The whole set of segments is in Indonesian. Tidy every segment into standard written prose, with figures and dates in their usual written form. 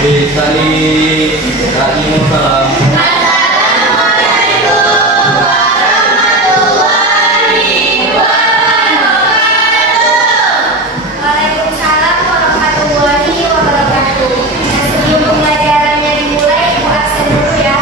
Waalaikumsalam. Waalaikumsalam warahmatullahi wabarakatuh. Nah, sebelum pembelajarannya dimulai, aku absen dulu ya.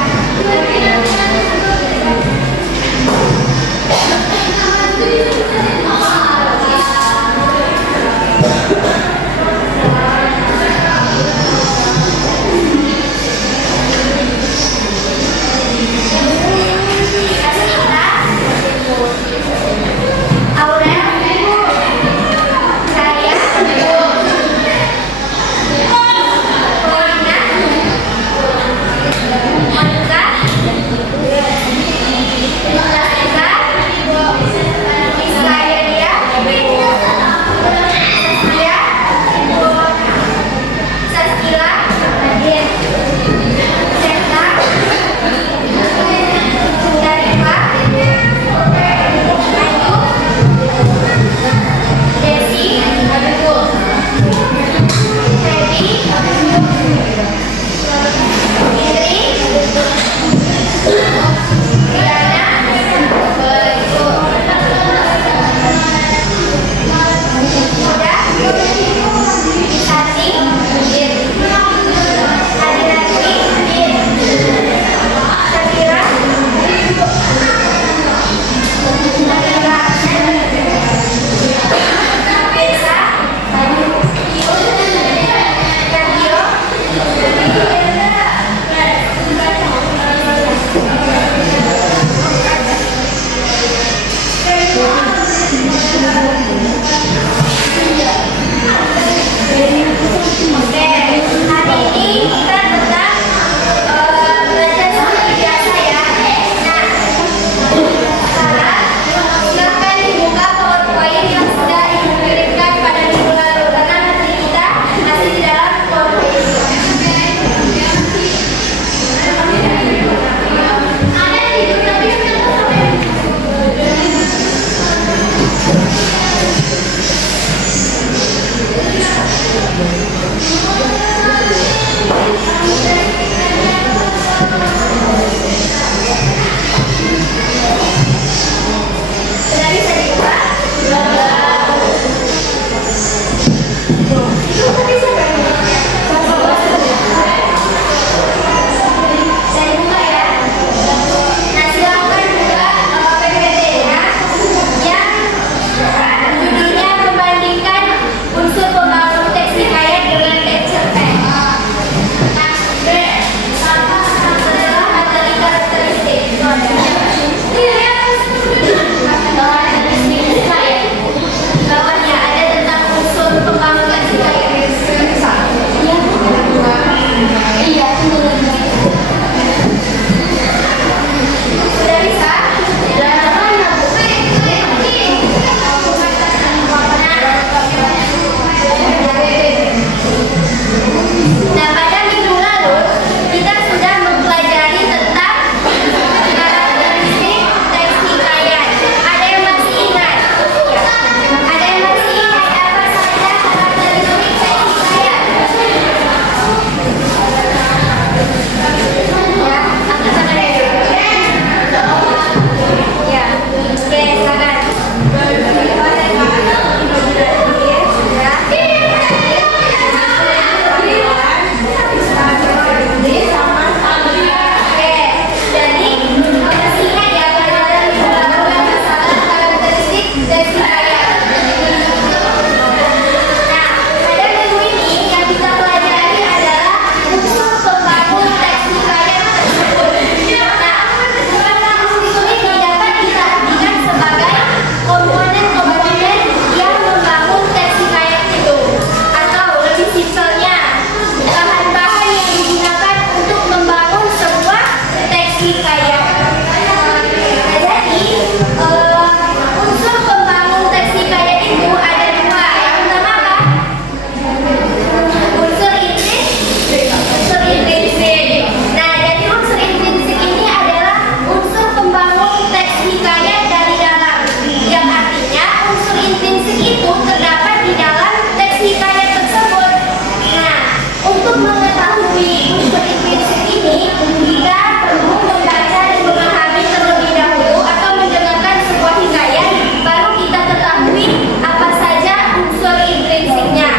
mengetahui unsur intrinsik ini, kita perlu membaca dan memahami terlebih dahulu atau mendengarkan sebuah hikayat, baru kita ketahui apa saja unsur intrinsiknya.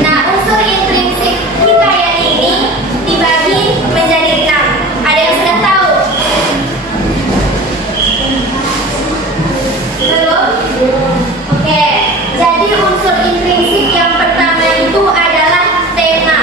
Nah, unsur intrinsik hikayat ini dibagi menjadi 6. Ada yang sudah tahu? Belum? Oke, jadi unsur intrinsik yang pertama itu adalah tema.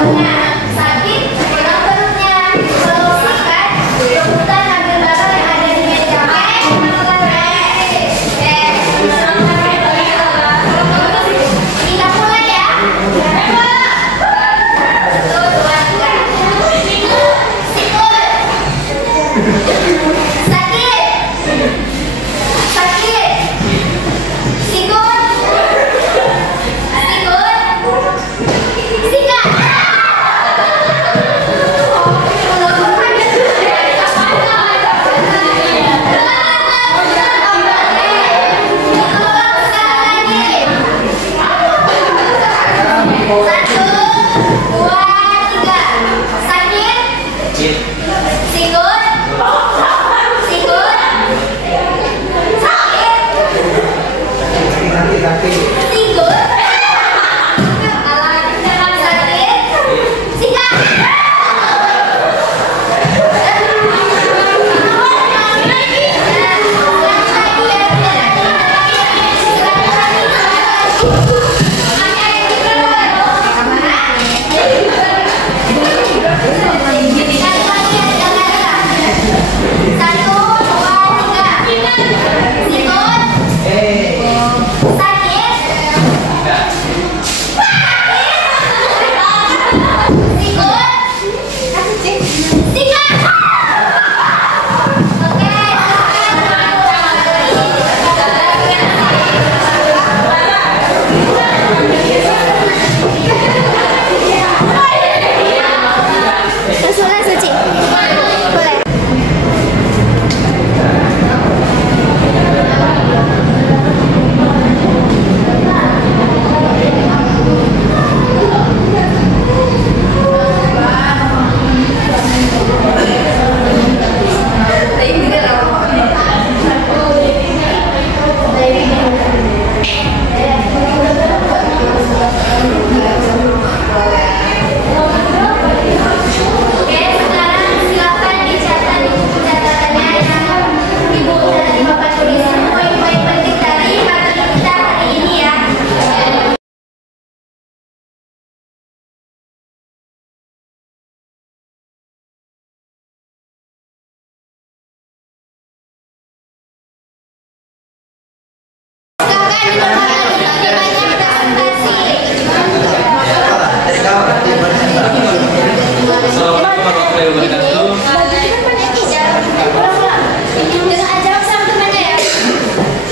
contohnya sakit, pegang perutnya. Kalau sikat, rebutan ambil barang yang ada di meja. Kita mulai ya. 1, 2, 3. Sikut. Sakit. Sakit. Sikut. Sikut. Sikat. Satu, dua, tiga. Sakit. Sikut. Sikut. Sakit. Sikut. Sakit. Sikat.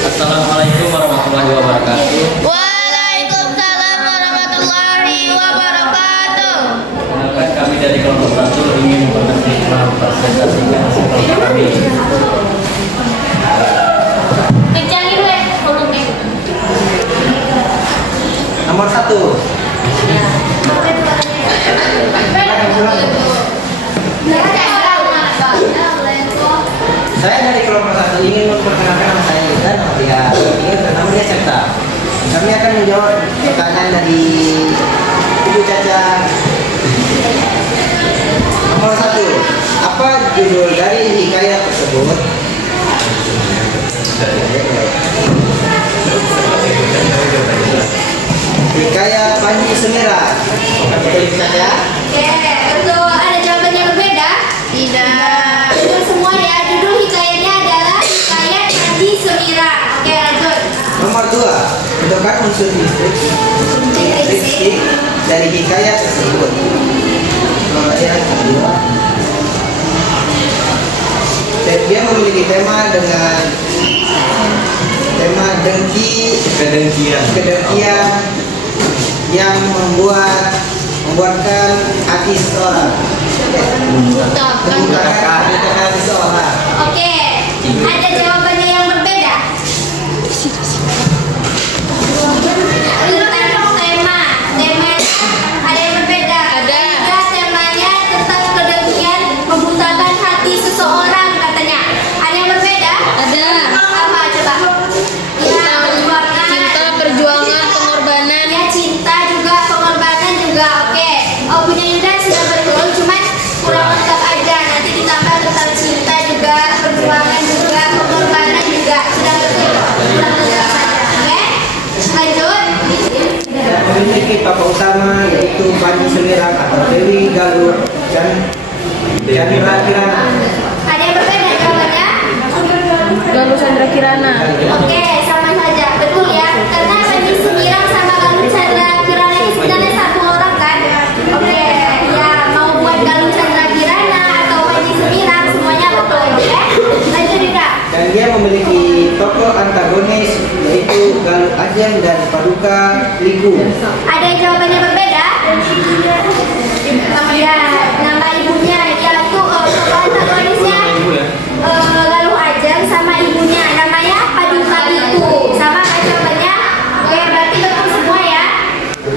Assalamualaikum warahmatullahi wabarakatuh. Waalaikumsalam warahmatullahi wabarakatuh. Perkenalkan, kami dari kelompok 1 ingin mempresentasikan hasil kelompok kami. Kencangin weh volumenya. Nomor 1. Saya dari kelompok 1 ingin memperkenalkan nama saya dan nama dia. Namanya Cakta. Kami akan menjawab pertanyaan dari Ibu Caca. Nomor 1. Apa judul dari hikayat tersebut? Hikayat Panji Sumirat. Bukan betul Ibu Caca? Oke, untuk ada jawaban yang berbeda? Tidak. Judul semua ya. Judul hikayatnya adalah hikayat Panji Sumirat. Oke, lanjut. Nomor 2. Tentukan unsur lingkungan dari hikayat tersebut. Yang kedua, dia memiliki tema dengan tema kedengkian yang membuatkan hati seseorang. Membutakan hati seseorang. Oke, ada jawabannya yang berbeda? Tentang tema ada yang berbeda. Ada. Temanya tentang kedengkian membutakan hati seseorang katanya. Ada yang berbeda? Ada. Apa coba? Ya, cinta, perjuangan, pengorbanan. Ya, cinta juga, pengorbanan juga. Oke. Oh, punya Yuda sudah betul, cuman kurang lengkap aja. Nanti ditambah tentang cinta juga, perjuangan juga, pengorbanan. memiliki tokoh utama yaitu Panji Semirang atau Dewi Galuh dan Chandra Kirana. Ada yang berbeda jawabannya? Galuh Chandra Kirana. Oke, sama saja. Betul ya. Karena Panji Semirang sama Galuh Chandra Kirana ini sebenarnya satu orang kan? Oke, ya mau buat Galuh Chandra Kirana atau Panji Semirang semuanya betul. Oke? Lanjut Yuda. Dan dia memiliki tokoh antagonis yaitu Galuh Ajeng dan Paduka Liku. Ada yang jawabannya berbeda? Ya, nama ibunya yaitu tokoh antagonisnya Galuh Ajeng sama ibunya namanya Paduka Liku. Sama kan jawabannya? Oke, berarti betul semua ya.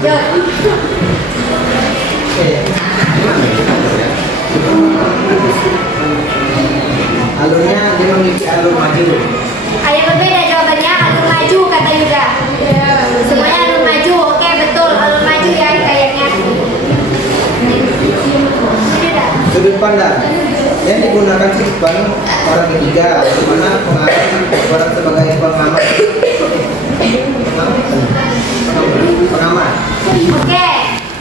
Jod. Alurnya dia memiliki alur maju. Ada yang berbeda jawabannya, alur maju kata Yuda. Semuanya alur maju, oke betul, alur maju ya kayaknya. Yuda. Sudut pandang yang digunakan sudut pandang orang ketiga, di mana pengarang orang sebagai pengamat. Pengamat. Oke,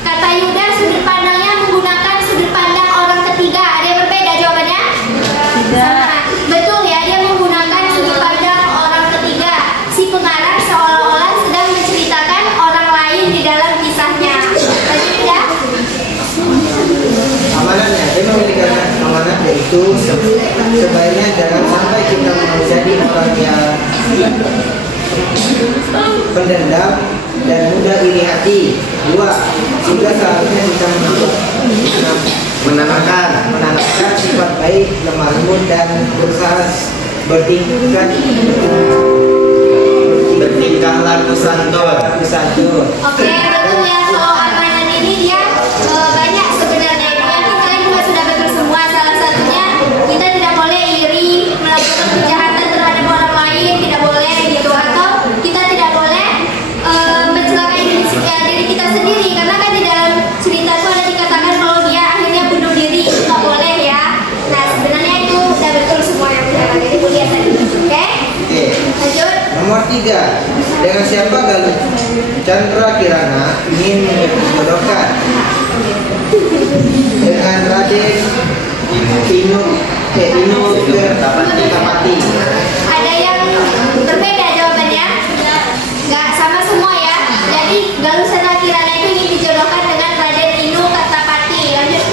kata Yuda sudut pandangnya menggunakan sudut pandang orang ketiga. Ada yang berbeda jawabannya? Sama. Betul ya, dia menggunakan sudut pandang orang ketiga. Si pengarang seolah-olah sedang menceritakan orang lain di dalam kisahnya. Lanjut ya. Amanatnya, dia memiliki amanat yaitu sebaiknya jangan sampai kita menjadi orang yang pendendam dan mudah iri hati. 2. Juga seharusnya kita menanamkan sifat baik, lemah lembut dan berusaha bertingkah laku santur. Oke, betul ya. Kalau amanat ini dia banyak sebenarnya. Yakin kalian juga sudah betul semua. Salah satunya kita tidak boleh iri, melakukan kejahatan terhadap orang lain, tidak boleh gitu. Atau kita tidak boleh mencelakai diri kita sendiri. Karena kan di dalam cerita itu ada dikatakan kalau dia akhirnya bunuh diri, itu nggak boleh ya. Nah sebenarnya itu sudah betul semua yang jadi kuliah tadi. Oke? Lanjut. Nomor 3. Dengan siapa Galuh Chandra Kirana ingin menjodohkan? Dengan Raden Inu Kertapati. Ada yang berbeda jawabannya? Nggak sama semua ya. Jadi Galuh Chandra Kirana itu ingin dijodohkan dengan Raden Inu Kertapati. Lanjut.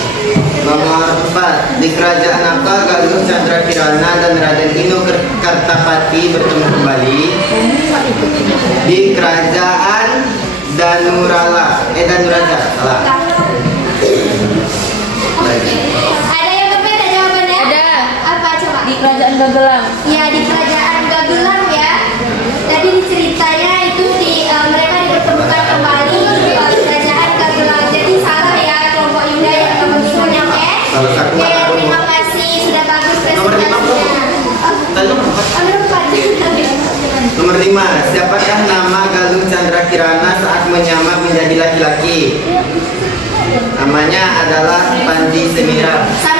Nomor 4. Di kerajaan apa Galuh Chandra Kirana dan Raden Inu Kertapati bertemu kembali? Di kerajaan Danuraja. Salah. Ada yang berbeda jawabannya? Ada. Apa coba? Di kerajaan Gagelang. Ya di kerajaan Gagelang ya. Jadi di ceritanya itu mereka dipertemukan kembali di kerajaan Gagelang. Jadi salah ya kelompok Yuda yang teman-temannya oke? Salah satu. Oke, terima kasih sudah bagus presentasinya. Nomor 5. Siapakah nama Galuh Chandra Kirana saat menyamar menjadi laki-laki? Namanya adalah Panji Semirang. Sama